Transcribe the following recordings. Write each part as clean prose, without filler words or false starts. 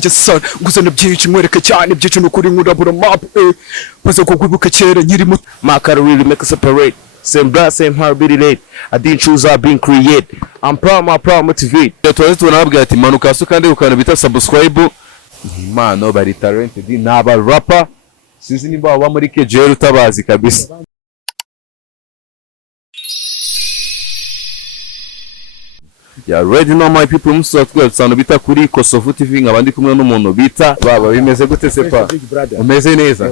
Just son, nguzana byinshi mwereke cyane byinshi nukuri nkurabura map baza kugwibuka kera nkiri muto. My career really make us separate. Same blood, same heart, be relate. I didn't choose, I've been created. I'm proud, my proud, motivate. Tuwaze tunababwira ati manuka so kandi ukana bita subscribe. Imana bari talented n'aba rapper. Sinzi nimba waba muri KJL utabazi kabisa. Yeah, already know my people musatwe tsano bita kuri Kosovo TV nkabandi kumwe n'umuntu bita baba bimeze gute sepa umeze neza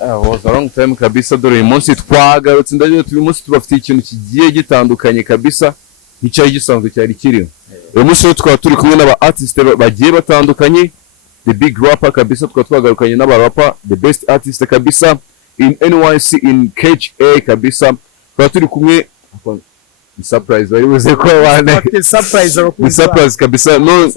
was a long time kabisa dore umunsi twagarutse ndaje tubi munsi tubafite ikintu kigiye gitandukanye kabisa icyo gisanzwe cyari kirimo uyu munsi twaba turi kumwe n'aba artist bagiye batandukanye the big rapper kabisa twagarukanye n'aba rapper the best artist kabisa in NYC in KHA kabisa twaba turi kumwe surprise wari uze ko wane surprise kabisa no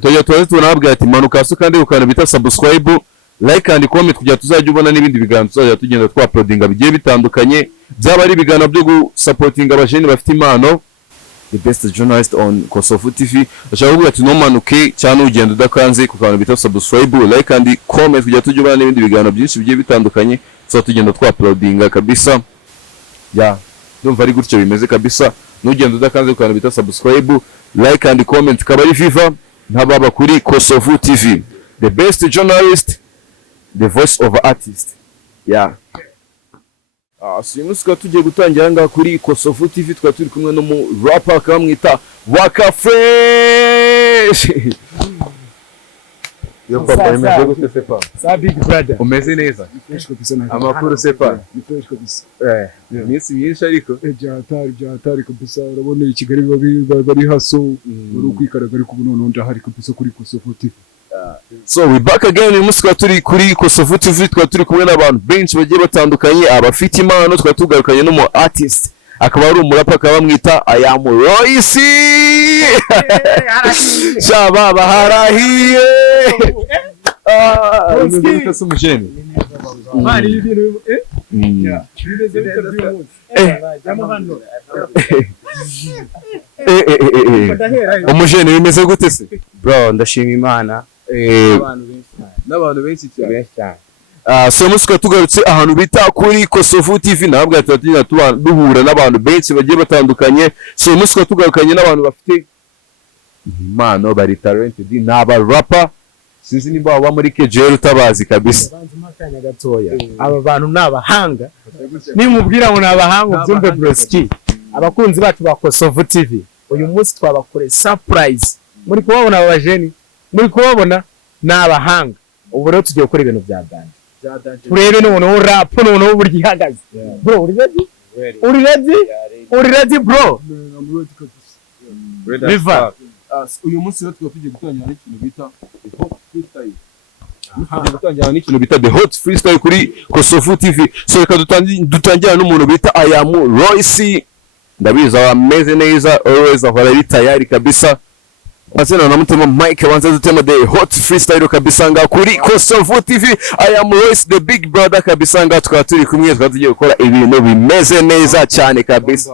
tuwaze tunababwira ati manuka so kandi ukana bita subscribe like and comment kugira tuzajya ubona n'ibindi biganiro tuzajya tugenda twa uploadinga bigiye bitandukanye byaba ari ibiganiro byo gusupportinga abajene bafite impano the best journalist on Kosovo TV ashaka kuvuga ati no manuke cyane ugenda udakanze kukana bita subscribe like and comment kugira tujya ubona n'ibindi biganiro byinshi bigiye bitandukanye tuzajya tugenda twa uploadinga kabisa ya ndumva ari gutyo bimeze kabisa nugenda udakanze kukana bita subscribe like and comment kabari FIFA ntababa kuri Kosovo TV the best journalist the voice of artist yeah simuska tugiye gutangira nga kuri Kosovo TV twa turi kumwe no mu rapper kamwita Waka Fresh yo papa imeze gute sepa Sa big brother umeze neza amakuru sepa misi myinshi ariko byatari kabisa urabona i Kigali bari haso uri kwikaragara ku bunono ndahari kabisa kuri Kosovo TV. So we back again uyu munsi turi kuri Kosovo TV turi kumwe n'abantu benshi bagiye batandukanye abafite impano tugarukanye n'umu artist akaba ari umurapa akaba bamwita Royce shaba baharahiye ibintu by'umujeni bari ibintu bimeze bityo umujeni bimeze gute se Bro, ndashima Imana. N'abantu benshi cyane. So musika tugarutse ahantu bita kuri Kosovo TV nabwo atugira duhura n'abantu benshi bagiye batandukanye. So musika tugarukanye n'abantu bafite impano bari talented n'aba rapper. Sinzi nimba waba muri KJL utabazi kabisa. Aba bantu n'abahanga. Nimubwira ngo n'abahanga byumve broski. Abakunzi bacu ba Kosovo TV. Uyu munsi twabakore surprise. Muri kubabona abajeni muri kubabona n'abahanga ubu rero tugiye gukora ibintu bya dance turebe noneho rap noneho buryo ihagaze bro uri ready bro Reba uyu munsi rero tugiye gutangira n'ikintu bita hot freestyle tugiye n'ikintu bita the hot freestyle kuri Kosovo TV so reka dutangira n'umuntu bita Royce ndabiza ameze neza always ahora tayari kabisa Asena na mutema Mike wanza dutema the hot freestyle kabisa nga kuri Kosovo TV Royce the big brother kabisa nga tukaba turi kumwe tugiye gukora ibintu bimeze neza cyane kabisa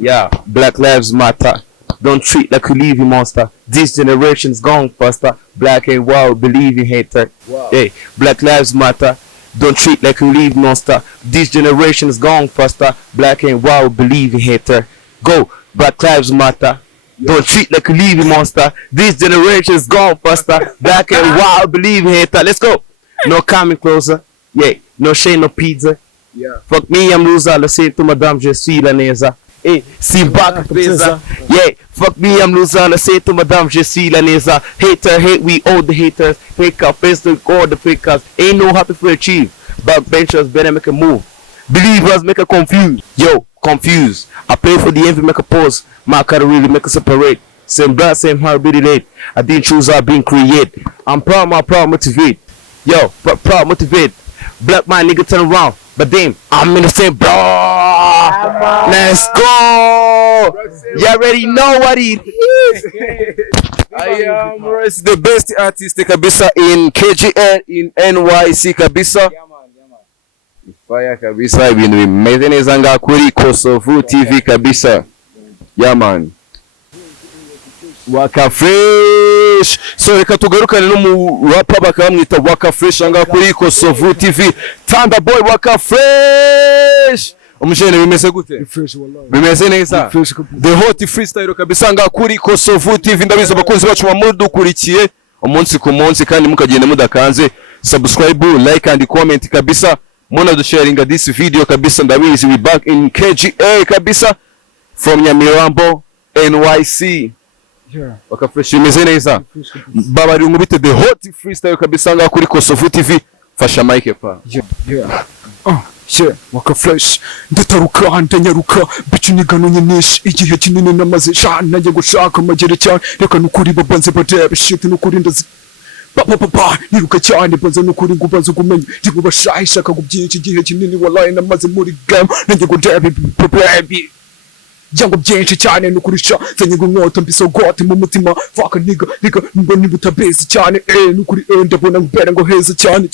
yeah Black Lives Matter don't treat like you leave monster this generation's gone faster black and white believe in hater hey Black Lives Matter don't treat like you leave monster this generation's gone faster black and white believe in hater go Black Lives Matter don't treat like a living monster. This generation's gone faster. Black and wild, believe in hater. Let's go. No coming closer. Yeah. No shame, no pizza. Yeah. Fuck me, I'm loser. Let's say to madame, je suis la neza. Hey, Simbaka pesa. Yeah. Fuck me, I'm loser. Let's say to madame, je suis la neza. Hater, hate, we all the haters. Fake up, face to all the fakers. Ain't no happy for achieve. Backbenchers better make a move. Believers make a confuse. Yo, confused. I pray for the envy, make a pause. My career really make a separate. Same blood, same heart, be relate. I didn't choose, I've been created. I'm proud, my proud, motivate. Yo, proud, motivate. Black man, nigga, turn around. But damn, I'm in the same bro. Let's go. You already know what it is. Royce, the best artist kabisa in KGN, in NYC kabisa. Fire kabisa ibintu bimeze neza nga kuri Kosovo TV kabisa. Yeah man. Waka Fresh fresh. So reka tugarukane no mu rapper bakamwita Waka Fresh anga kuri Kosovu TV. Thunder Boy Waka Fresh. Umujene bimeze gute? Fresh wallahi. Bimeze neza. The hot freestyle kabisa anga kuri Kosovu TV. Ndabizo abakunzi bacu bamudukurikiye umunsi ku munsi kandi mukagenda mudakanze. Subscribe, like and comment kabisa. Mona do sharing this video kabisa. Ndabizi we back in KGA kabisa from Nyamirambo NYC. Yeah. Waka Fresh bimeze neza. Baba ri ngubite the hot freestyle kabisa anga kuri Kosovu TV. Fasha mic pa. Yeah. Waka Fresh ndataruka ndanyaruka bicu nigano nyenesh igihe kinini namaze nanjye gushaka amagere cyane reka nukuri babanze badebe shit nukuri ndazi papa niruka cyane banza nukuri ngubanze gumenye ndigo bashahisha kagubyinshi igihe kinini wallahi namaze muri game nanjye gudebe baby jango byinshi cyane nukurisha zanye nkota mbisogote mu mutima fuck nigga mbona butabezi cyane nukuri ndabona mbere ngo heza cyane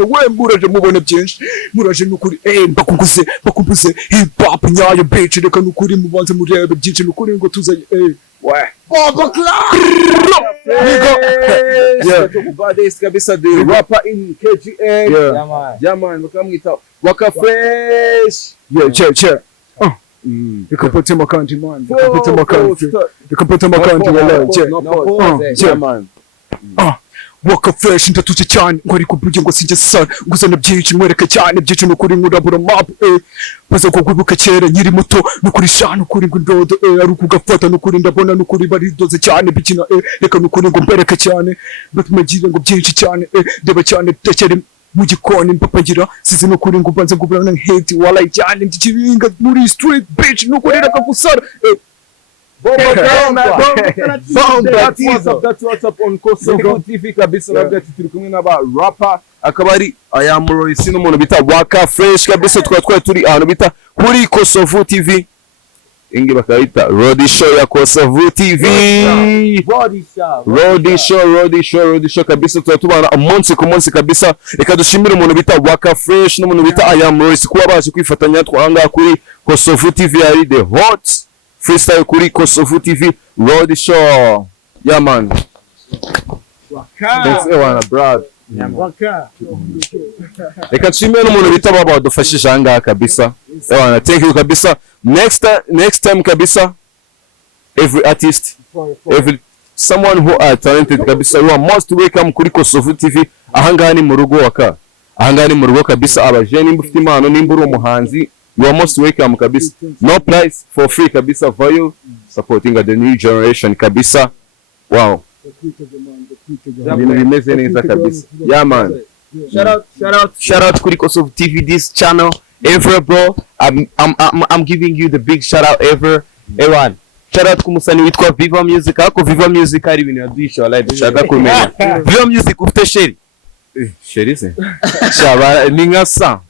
we muraje mubona byinshi muraje nukuri bakumbuze hip hop nyayo bitch reka nukuri mubanze murebe byinshi nukuri ngo tuzanye we Baba Club nigga yeah about this kabisa the rapper in KGA yeah man bakamwita Waka Fresh yeah Nikapata makanti man. Nikapata makanti wallahi. Man. Waka Fresh ndatuje cyane ngo ariko buryo ngo sinjye sana nguzana byinshi mwereka cyane byinshi no kuri ngurabura map baza ko kwibuka kera nyiri muto no kuri shano kuri ndodo ari kugafata no kuri ndabona no kuri baridoze cyane bikina reka no kuri ngo mbereka cyane batumagira ngo byinshi cyane ndeba cyane tekere mu gikoni mpapagira size no kuri ngo banze ngubura na hate wallahi cyane ndikibinga muri street bitch no kuri rakagusara That's what's up on Kosovu TV kabisa nabwo turi kumwe n'aba rapper akaba ari Muri sino umuntu bita Waka Fresh kabisa twatwaye turi ahantu bita kuri Kosovu TV ingi bakayita Road Show ya Kosovu TV Road Show kabisa tutubana umunsi ku munsi kabisa reka dushimire umuntu bita Waka Fresh n'umuntu bita Muri kuba baje kwifatanya twanga kuri Kosovu TV ari the hot freestyle kuri Kosovu TV Road Show yeah man that's one brad reka dushimire n'umuntu bita baba wadufashije anga kabisa thank you kabisa next time kabisa every artist every someone who are talented kabisa you are most welcome kuri Kosovu TV ahangana ni mu rugo waka ahangana ni mu rugo kabisa abajene nimba ufite impano nimba uri umuhanzi you are most welcome kabisa no price for free kabisa for you supporting the new generation kabisa wow bimeze neza kabisa yeah man shout out kuri Kosovu TV this channel ever bro I'm giving you the big shout out ever everyone shout out kumusani witwa Viva Music ako Viva Music ari ibintu yadwisha live dushaka kumenya Viva Music ufite sheri se shaba ni ngasa